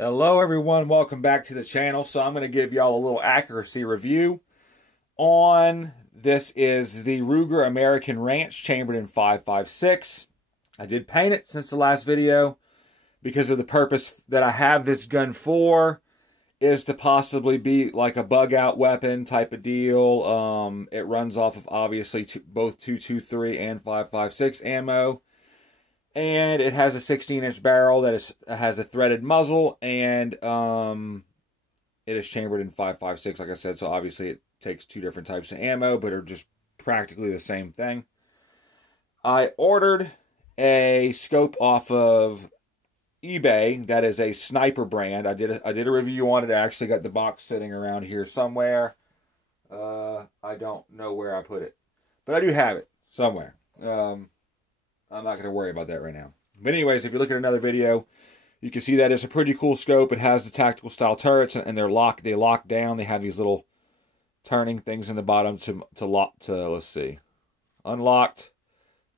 Hello everyone, welcome back to the channel. So I'm going to give y'all a little accuracy review on this. Is the Ruger American Ranch chambered in 5.56. I did paint it since the last video because of the purpose that I have this gun for is to possibly be like a bug out weapon type of deal. It runs off of obviously both 223 and 5.56 ammo. And it has a 16-inch barrel that has a threaded muzzle, and it is chambered in 5.56, like I said. So obviously it takes two different types of ammo, but are just practically the same thing. I ordered a scope off of eBay that is a Sniper brand. I did a review on it. I actually got the box sitting around here somewhere. I don't know where I put it, but I do have it somewhere. I'm not going to worry about that right now. But anyways, if you look at another video, you can see that it's a pretty cool scope. It has the tactical style turrets, and they lock down. They have these little turning things in the bottom to let's see, unlocked,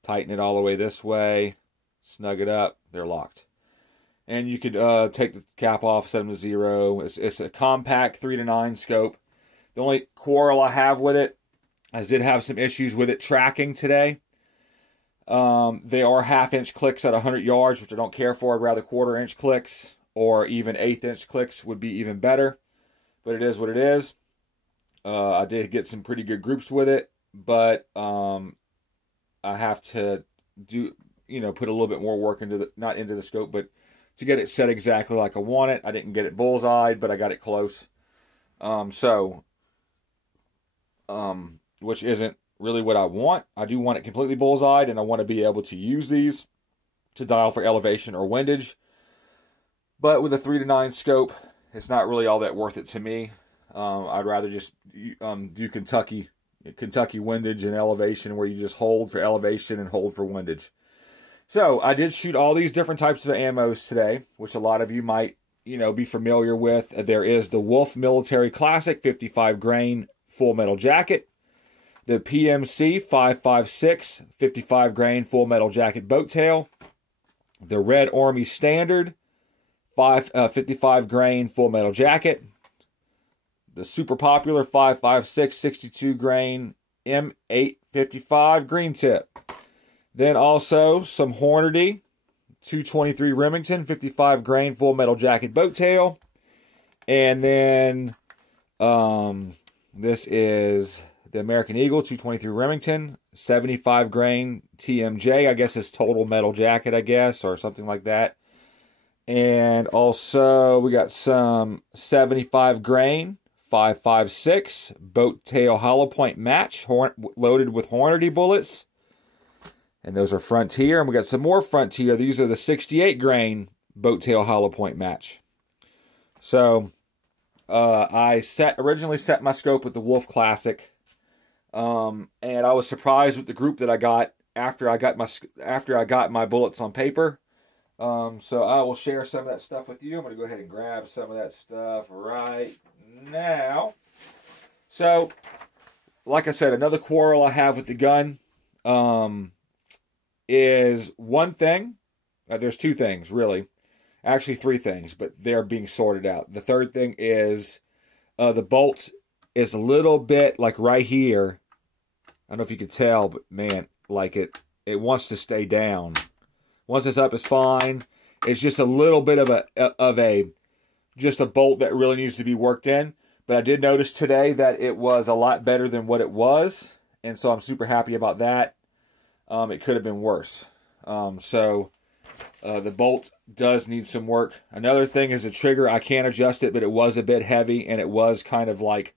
tighten it all the way this way, snug it up, they're locked. And you could take the cap off, set them to 0. It's a compact 3 to 9 scope. The only quarrel I have with it, I did have some issues with it tracking today. They are 1/2-inch clicks at 100 yards, which I don't care for. I'd rather 1/4-inch clicks, or even 1/8-inch clicks would be even better. But it is what it is. I did get some pretty good groups with it, but I have to do, put a little bit more work into not into the scope, but to get it set exactly like I want it. I didn't get it bullseyed, but I got it close. Which isn't really what I want. I do want it completely bullseyed, and I want to be able to use these to dial for elevation or windage. But with a 3 to 9 scope, it's not really all that worth it to me. I'd rather just do Kentucky windage and elevation, where you just hold for elevation and hold for windage. So I did shoot all these different types of ammos today, which a lot of you might be familiar with. There is the Wolf Military Classic 55 grain full metal jacket. The PMC 5.56 55 grain full metal jacket boat tail. The Red Army Standard 55 grain full metal jacket. The super popular 5.56 62 grain M855 green tip. Then also some Hornady 223 Remington 55 grain full metal jacket boat tail. And then this is the American Eagle 223 Remington 75 grain TMJ, I guess it's total metal jacket, I guess, or something like that. And also we got some 75 grain 5.56 boat tail hollow point match loaded with Hornady bullets. And those are Frontier, and we got some more Frontier. These are the 68 grain boat tail hollow point match. So I originally set my scope with the Wolf Classic. And I was surprised with the group that I got after I got my bullets on paper. So I will share some of that stuff with you. I'm going to go ahead and grab some of that stuff right now. So, like I said, another quarrel I have with the gun is one thing. There's two things, really. Actually, three things, but they're being sorted out. The third thing is the bolt is a little bit like right here. I don't know if you can tell, but man, like it wants to stay down. Once it's up, it's fine. It's just a little bit of a bolt that really needs to be worked in. But I did notice today that it was a lot better than what it was, and so I'm super happy about that. It could have been worse. The bolt does need some work. Another thing is the trigger. I can't adjust it, but it was a bit heavy, and it was kind of like,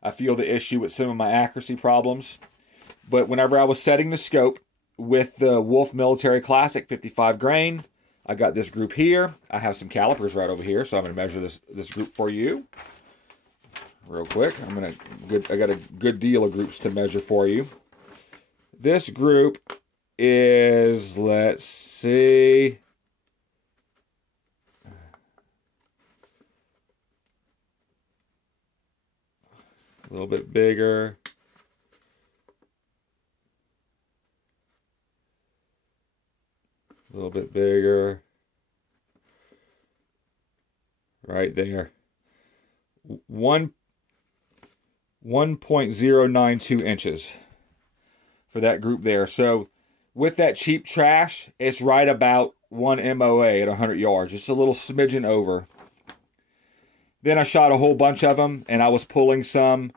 I feel the issue with some of my accuracy problems. But whenever I was setting the scope with the Wolf Military Classic 55 grain, I got this group here. I have some calipers right over here, so I'm going to measure this group for you real quick. I got a good deal of groups to measure for you. This group is, let's see, a little bit bigger. A little bit bigger. right there. 1.092 inches for that group there. So with that cheap trash, it's right about 1 MOA at 100 yards. Just a little smidgen over. Then I shot a whole bunch of them, and I was pulling some.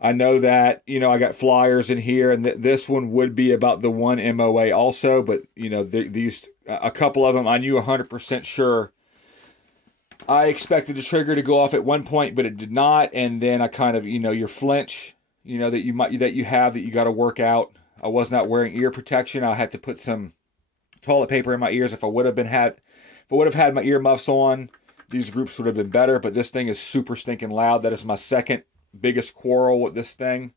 I know that, you know, I got flyers in here, and this one would be about the 1 MOA also, but, you know, these, a couple of them, I knew 100% sure. I expected the trigger to go off at one point, but it did not, and then I kind of, you know, your flinch, you know, that you got to work out. I was not wearing ear protection. I had to put some toilet paper in my ears. If I would have had my earmuffs on, these groups would have been better, but this thing is super stinking loud. That is my second biggest quarrel with this thing,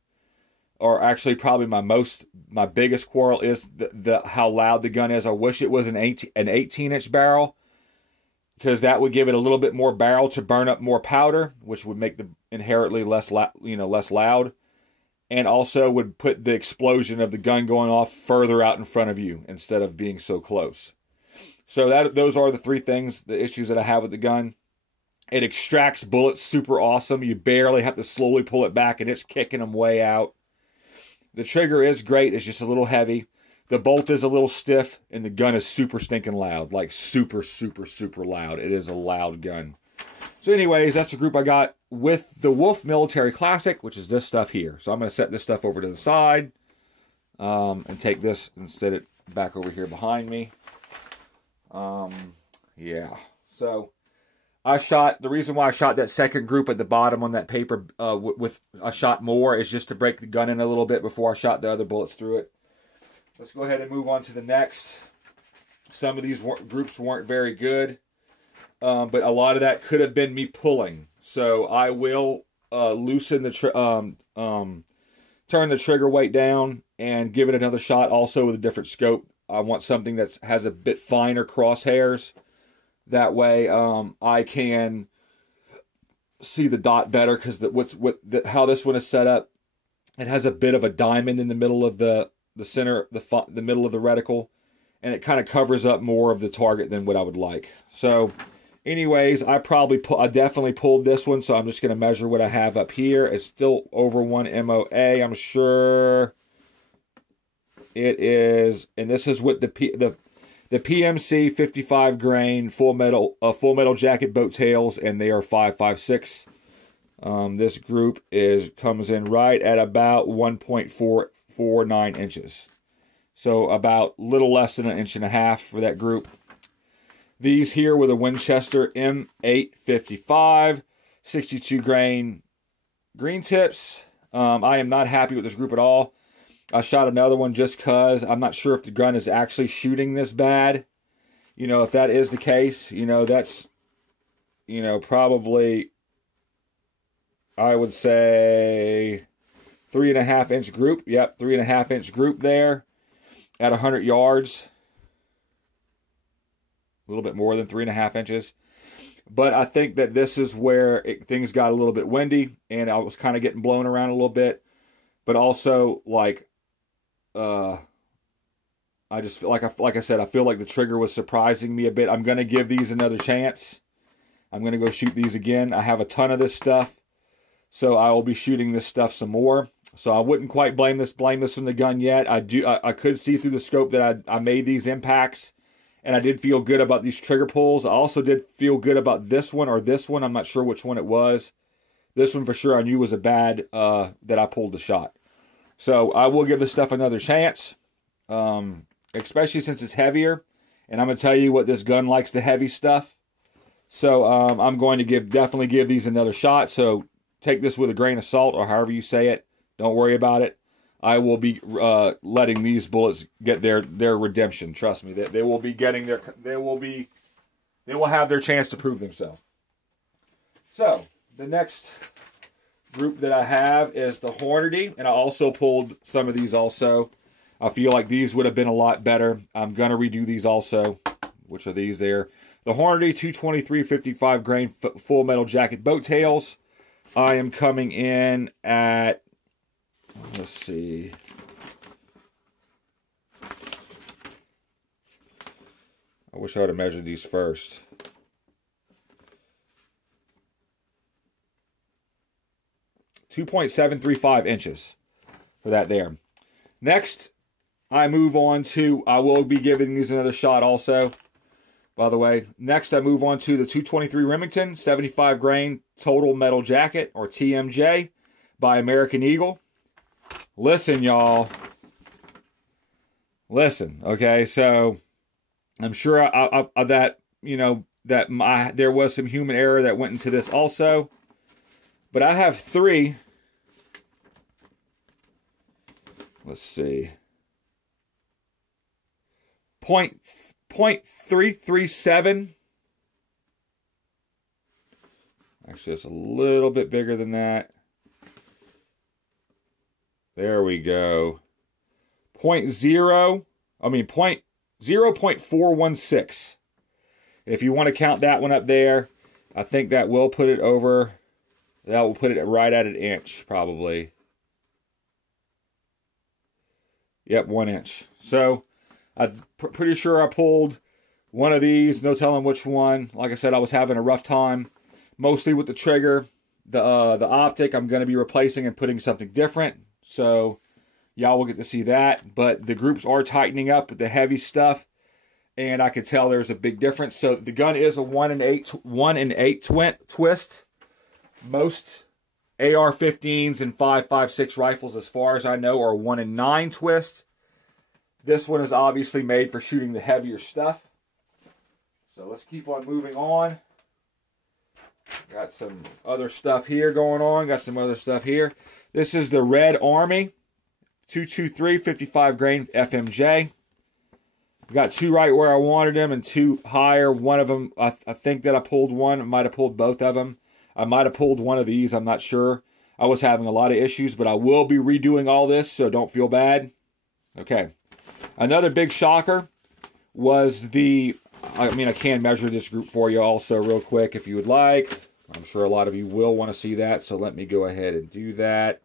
or actually probably my biggest quarrel is the how loud the gun is. I wish it was an 18-inch barrel, because that would give it a little bit more barrel to burn up more powder, which would make the inherently less loud, and also would put the explosion of the gun going off further out in front of you instead of being so close. So those are the three things, the issues that I have with the gun. It extracts bullets super awesome. You barely have to slowly pull it back, and it's kicking them way out. The trigger is great. It's just a little heavy. The bolt is a little stiff, and the gun is super stinking loud. Like super, super, super loud. It is a loud gun. So anyways, that's the group I got with the Wolf Military Classic, which is this stuff here. So I'm going to set this stuff over to the side and take this and set it back over here behind me. Yeah. So the reason why I shot that second group at the bottom on that paper I shot more is just to break the gun in a little bit before I shot the other bullets through it. Let's go ahead and move on to the next. Some of these groups weren't very good, but a lot of that could have been me pulling. So I will loosen the turn the trigger weight down and give it another shot, also with a different scope. I want something that has a bit finer crosshairs. That way I can see the dot better, because how this one is set up, it has a bit of a diamond in the middle of the center, the middle of the reticle, and it kind of covers up more of the target than what I would like. So anyways, I definitely pulled this one, so I'm just going to measure what I have up here. It's still over 1 MOA, I'm sure it is, and this is with the PMC 55 grain full metal jacket boat tails, and they are 5.56. This group comes in right at about 1.449 inches. So about little less than 1.5 inches for that group. These here with a Winchester M855 62 grain green tips. I am not happy with this group at all. I shot another one just because I'm not sure if the gun is actually shooting this bad. You know, if that is the case, you know, that's, you know, probably, I would say 3.5-inch group. Yep, 3.5-inch group there at 100 yards. A little bit more than 3.5 inches. But I think that this is where things got a little bit windy, and I was kind of getting blown around a little bit. But also, like, I just feel like I said, I feel like the trigger was surprising me a bit. I'm going to give these another chance. I'm going to go shoot these again. I have a ton of this stuff, so I will be shooting this stuff some more. So I wouldn't quite blame this on the gun yet. I could see through the scope that I made these impacts, and I did feel good about these trigger pulls. I also did feel good about this one or this one. I'm not sure which one it was. This one for sure I knew was a bad that I pulled the shot. So I will give this stuff another chance, especially since it's heavier. And I'm going to tell you what, this gun likes the heavy stuff. So I'm going to definitely give these another shot. So take this with a grain of salt, or however you say it. Don't worry about it. I will be letting these bullets get their redemption. Trust me, they will be getting they will have their chance to prove themselves. So the next group that I have is the Hornady, and I also pulled some of these also. I feel like these would have been a lot better. I'm gonna redo these also. Which are these there? The Hornady 223 55 grain full metal jacket boat tails. I am coming in at, let's see, I wish I would have measured these first. 2.735 inches for that there. Next, I move on to, I will be giving these another shot also, by the way. Next, I move on to the 223 Remington 75 grain total metal jacket, or TMJ, by American Eagle. Listen, y'all. Listen, okay? So, I'm sure that, you know, that there was some human error that went into this also. But I have 3. Let's see. 0.337. Actually, it's a little bit bigger than that. There we go. 0.416. If you want to count that one up there, I think that will put it over. That will put it right at an inch, probably. Yep, 1 inch. So, I'm pretty sure I pulled one of these. No telling which one. Like I said, I was having a rough time. Mostly with the trigger. The optic, I'm going to be replacing and putting something different. So, y'all will get to see that. But the groups are tightening up with the heavy stuff. And I could tell there's a big difference. So, the gun is a 1 in 8 twist. Most AR-15s and 5.56 rifles, as far as I know, are 1 in 9 twists. This one is obviously made for shooting the heavier stuff. So let's keep on moving on. Got some other stuff here going on. Got some other stuff here. This is the Red Army 223 55 grain FMJ. Got 2 right where I wanted them and 2 higher. One of them, I think that I pulled one. I might have pulled both of them. I might have pulled one of these. I'm not sure. I was having a lot of issues, but I will be redoing all this, so don't feel bad. Okay. Another big shocker was the, I mean, I can measure this group for you also real quick if you would like. I'm sure a lot of you will want to see that, so let me go ahead and do that.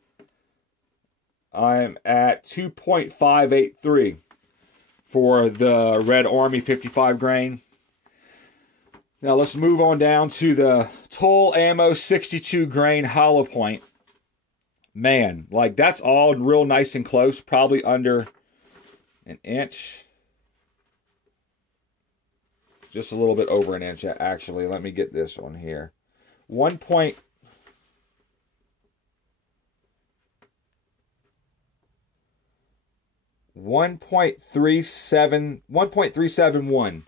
I'm at 2.583 for the Red Army 55 grain. Now let's move on down to the Toll Ammo 62 grain hollow point. Man, like that's all real nice and close, probably under an inch. Just a little bit over an inch, actually. Let me get this on here. 1.371.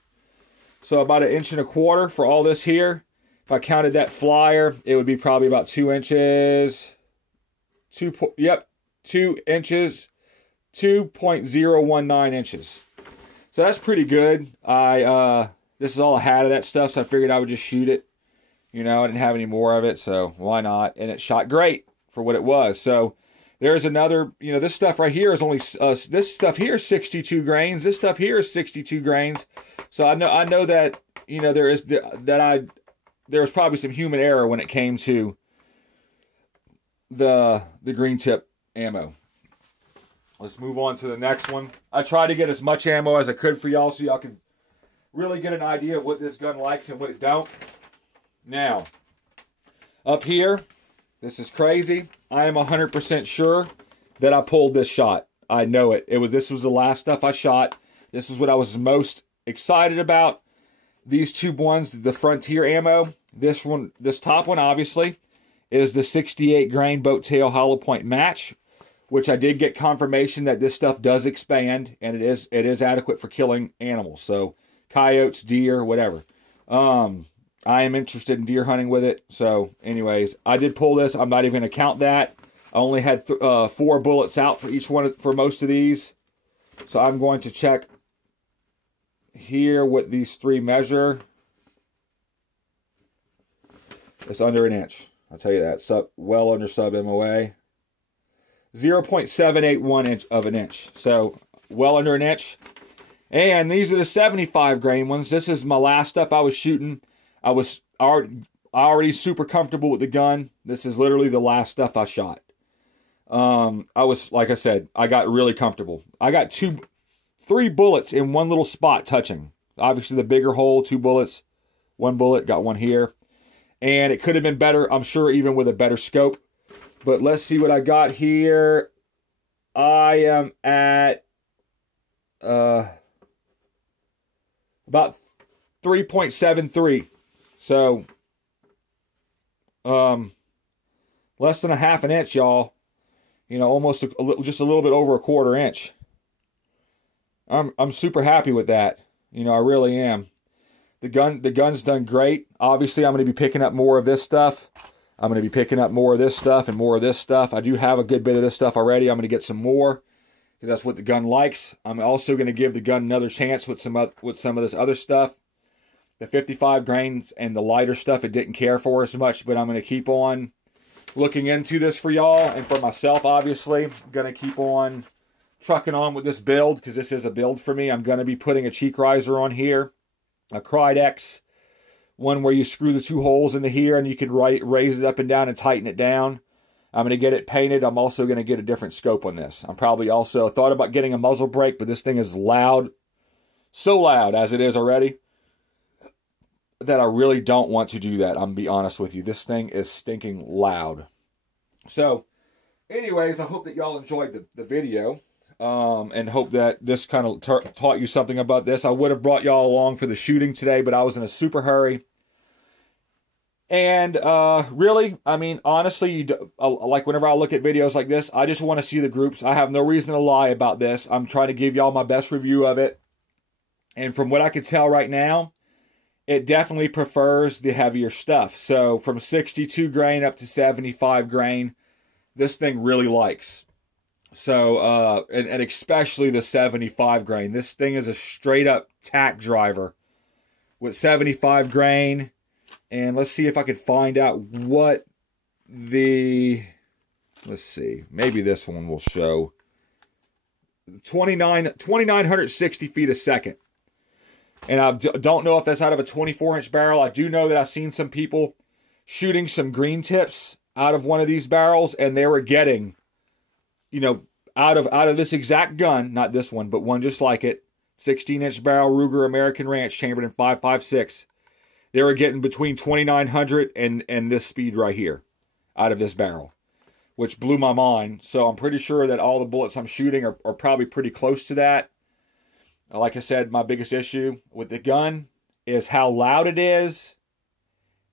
So about an inch and a quarter for all this here. If I counted that flyer, it would be probably about 2 inches. 2 inches. 2.019 inches. So that's pretty good. This is all I had of that stuff, so I figured I would just shoot it. You know, I didn't have any more of it, so why not? And it shot great for what it was. So there's another, you know, this stuff right here is only, this stuff here is 62 grains. This stuff here is 62 grains. So I know that, you know, there was probably some human error when it came to the green tip ammo. Let's move on to the next one. I tried to get as much ammo as I could for y'all so y'all can really get an idea of what this gun likes and what it don't. Now, up here, this is crazy. I am 100% sure that I pulled this shot. I know it. This was the last stuff I shot. This is what I was most excited about. These two ones, the Frontier ammo. This one, this top one, obviously, is the 68 grain boat tail hollow point match, which I did get confirmation that this stuff does expand, and it is adequate for killing animals. So, coyotes, deer, whatever. I am interested in deer hunting with it. So, anyways, I did pull this. I'm not even going to count that. I only had 4 bullets out for each one, for most of these. So, I'm going to check here what these 3 measure. It's under an inch. I'll tell you that. Well under sub MOA. 0.781 inch of an inch. So, well under an inch. And these are the 75 grain ones. This is my last stuff I was shooting. I was already super comfortable with the gun. This is literally the last stuff I shot. I was, like I said, I got really comfortable. I got 3 bullets in one little spot touching. Obviously the bigger hole, 2 bullets. 1 bullet, got 1 here. And it could have been better, I'm sure, even with a better scope. But let's see what I got here. I am at about 3.73. So less than a half an inch, y'all. You know, almost just a little bit over a quarter inch. I'm super happy with that. You know, I really am. The gun's done great. Obviously, I'm going to be picking up more of this stuff. I'm going to be picking up more of this stuff and more of this stuff. I do have a good bit of this stuff already. I'm going to get some more because that's what the gun likes. I'm also going to give the gun another chance with some of this other stuff. The 55 grains and the lighter stuff, it didn't care for as much, but I'm going to keep on looking into this for y'all and for myself, obviously. I'm going to keep on trucking on with this build because this is a build for me. I'm going to be putting a cheek riser on here, a Cridex, one where you screw the two holes into here and you can raise it up and down and tighten it down. I'm going to get it painted. I'm also going to get a different scope on this. I'm probably also thought about getting a muzzle brake, but this thing is loud, so loud as it is already, that I really don't want to do that. I'm going to be honest with you. This thing is stinking loud. So, anyways, I hope that y'all enjoyed the video. And hope that this kind of taught you something about this. I would have brought y'all along for the shooting today, but I was in a super hurry. And really, I mean, honestly, like whenever I look at videos like this, I just want to see the groups. I have no reason to lie about this. I'm trying to give y'all my best review of it. And from what I can tell right now, it definitely prefers the heavier stuff. So from 62 grain up to 75 grain, this thing really likes. So, and especially the 75 grain. This thing is a straight up tack driver with 75 grain. And let's see if I could find out what let's see, maybe this one will show. 2,960 feet a second. And I don't know if that's out of a 24-inch barrel. I do know that I've seen some people shooting some green tips out of one of these barrels, and they were getting, you know, out of this exact gun, not this one, but one just like it, 16-inch barrel Ruger American Ranch chambered in 5.56. They were getting between 2,900 and this speed right here out of this barrel, which blew my mind. So I'm pretty sure that all the bullets I'm shooting are probably pretty close to that. Like I said, my biggest issue with the gun is how loud it is.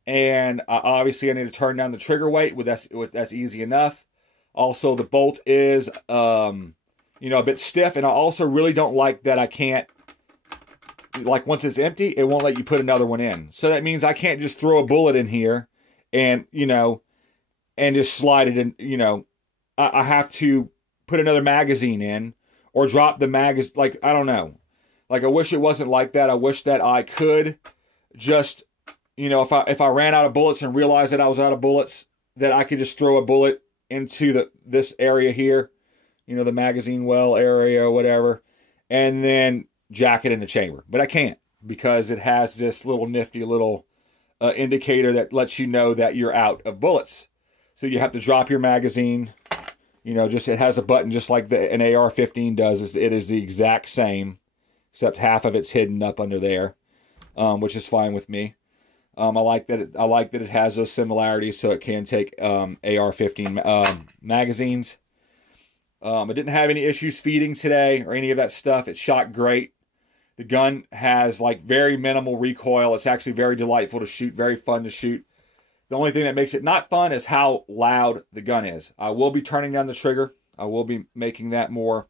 And obviously I need to turn down the trigger weight. That's easy enough. Also, the bolt is, you know, a bit stiff. And I also really don't like that I can't, like once it's empty, it won't let you put another one in. So that means I can't just throw a bullet in here and, you know, and just slide it in, you know. I have to put another magazine in or drop the magazine. Like, I don't know. Like, I wish it wasn't like that. I wish that I could just, you know, if I ran out of bullets and realized that I was out of bullets, that I could just throw a bullet into this area here, you know, the magazine well area or whatever, and then jack it in the chamber. But I can't, because it has this little nifty little indicator that lets you know that you're out of bullets. So you have to drop your magazine. You know, just it has a button just like an AR-15 does. It is the exact same, except half of it's hidden up under there, which is fine with me. I like that it has those similarities, so it can take AR-15 magazines. I didn't have any issues feeding today or any of that stuff. It shot great. The gun has like very minimal recoil. It's actually very delightful to shoot, very fun to shoot. The only thing that makes it not fun is how loud the gun is. I will be turning down the trigger. I will be making that more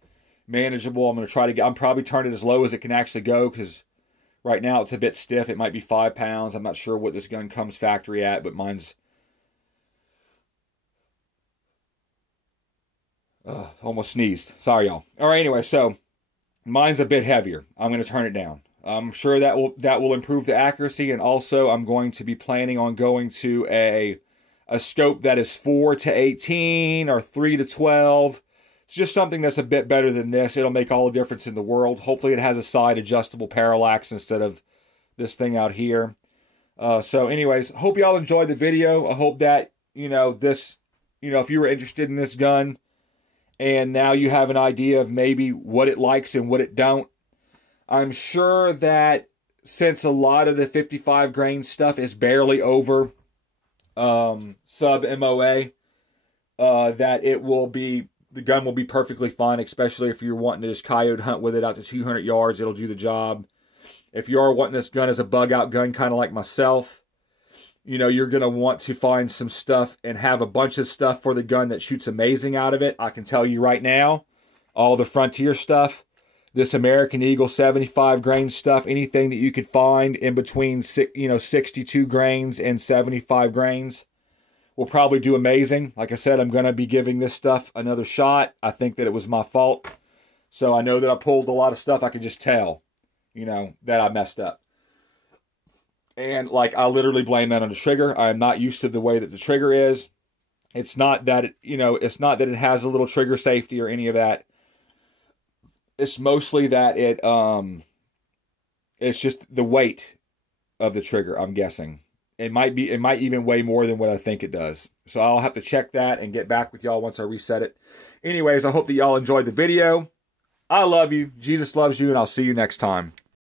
manageable. I'm going to try to I'm probably turn it as low as it can actually go, because right now it's a bit stiff. It might be 5 pounds. I'm not sure what this gun comes factory at, but mine's almost sneezed. Sorry, y'all. All right, anyway, so mine's a bit heavier. I'm going to turn it down. I'm sure that will improve the accuracy, and also I'm going to be planning on going to a scope that is 4-18 or 3-12. It's just something that's a bit better than this. It'll make all the difference in the world. Hopefully it has a side adjustable parallax instead of this thing out here. So anyways, hope y'all enjoyed the video. I hope that, you know, this, you know, if you were interested in this gun and now you have an idea of maybe what it likes and what it don't. I'm sure that since a lot of the 55 grain stuff is barely over sub MOA, that the gun will be perfectly fine, especially if you're wanting to just coyote hunt with it out to 200 yards. It'll do the job. If you are wanting this gun as a bug out gun, kind of like myself, you know, you're going to want to find some stuff and have a bunch of stuff for the gun that shoots amazing out of it. I can tell you right now, all the Frontier stuff, this American Eagle 75 grain stuff, anything that you could find in between 62 grains and 75 grains will probably do amazing. Like I said, I'm going to be giving this stuff another shot. I think that it was my fault. So I know that I pulled a lot of stuff. I could just tell, you know, that I messed up. And like, I literally blame that on the trigger. I am not used to the way that the trigger is. It's not that it's not that it has a little trigger safety or any of that. It's mostly that it's just the weight of the trigger, I'm guessing. It might even weigh more than what I think it does. So I'll have to check that and get back with y'all once I reset it. Anyways, I hope that y'all enjoyed the video. I love you. Jesus loves you, and I'll see you next time.